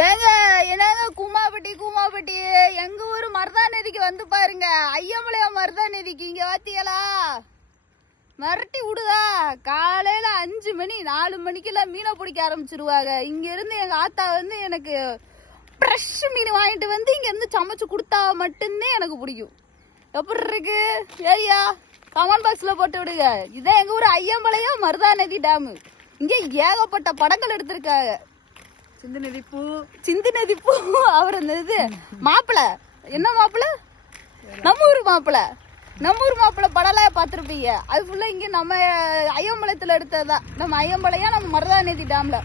ஏங்க என்னங்க கூமாப்பட்டி கூமாப்பட்டி எங்க ஊர் மருதாநதிக்கு வந்து பாருங்க. ஐயமலையா மருதாநதிக்கு இங்க வாத்தியலா மிரட்டி விடுதா? காலையில அஞ்சு மணி நாலு மணிக்கெல்லாம் மீனை பிடிக்க ஆரம்பிச்சிருவாங்க. இங்க இருந்து எங்க ஆத்தா வந்து எனக்கு ஃப்ரெஷ் மீன் வாங்கிட்டு வந்து இங்க இருந்து சமைச்சு கொடுத்தா மட்டும்தான் எனக்கு பிடிக்கும். எப்படி இருக்கு? சரியா கமெண்ட் பாக்ஸ்ல போட்டு விடுங்க. இதான் எங்க ஊர் ஐயம்பாளையம் மருதாநதி டேமு இங்க ஏகப்பட்ட படங்கள் எடுத்திருக்காங்க. சிந்து நதி பூ சிந்து நதி பூ அவர் அந்த இது மாப்பிள. என்ன மாப்பிள? நம்ம ஊர் மாப்பிள. நம்ம ஊர் மாப்பிள படம்லாம் பார்த்துருப்பீங்க. அது ஃபுல்லா இங்க நம்ம ஐயம்பாளையத்துல எடுத்ததுதான் நம்ம ஐயம்பாளையம் நம்ம மருதாநதி டேம்ல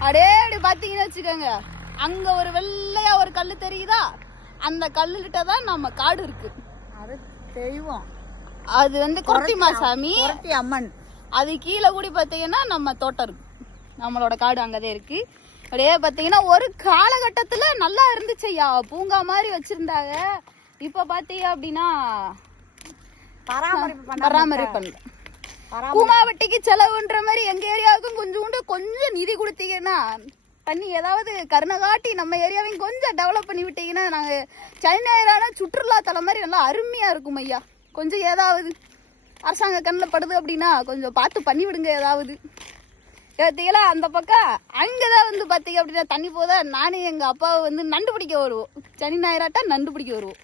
அப்படியே அப்படி பார்த்தீங்கன்னு வச்சுக்கோங்க. அங்க ஒரு வெள்ளையா ஒரு கல் தெரியுதா? அந்த கல்லுகிட்ட தான் நம்ம காடு இருக்கு. அது தெய்வம். அது வந்து கொரட்டிமா சாமி. புரட்டி அம்மன். அது கீழே கூடி பார்த்தீங்கன்னா நம்ம தோட்டம் இருக்கு. நம்மளோட காடு அங்கதே இருக்கு. அப்படியே பார்த்தீங்கன்னா ஒரு காலகட்டத்தில் நல்லா இருந்துச்சு ஐயா பூங்கா மாதிரி வச்சிருந்தாங்க. இப்போ பார்த்தீங்க அப்படின்னா பராமரிப்பு பண்ண பராமரிப்பு பண்ணல. பராமரி கூமாவட்டிக்கு செலவுன்ற மாதிரி எங்க ஏரியாவுக்கும் கொஞ்சோண்டு கொஞ்சம் நிதி கொடுத்தீங்கன்னா பண்ணி ஏதாவது கருணை காட்டி நம்ம ஏரியாவையும் கொஞ்சம் டெவலப் பண்ணி விட்டீங்கன்னா நாங்கள் சைனாயிரான சுற்றுலா தலம் மாதிரி நல்லா அருமையாக இருக்கும் ஐயா. கொஞ்சம் ஏதாவது அரசாங்க கண்ணில் படுது அப்படின்னா கொஞ்சம் பார்த்து பண்ணி விடுங்க ஏதாவது. பார்த்தீங்களா அந்த பக்கம் அங்கே தான் வந்து பார்த்தீங்க அப்படின்னா தண்ணி போதா நானும் எங்கள் அப்பாவை வந்து நண்டு பிடிக்க வருவோம். சனி ஞாயிறாட்டா நண்டு பிடிக்க வருவோம்.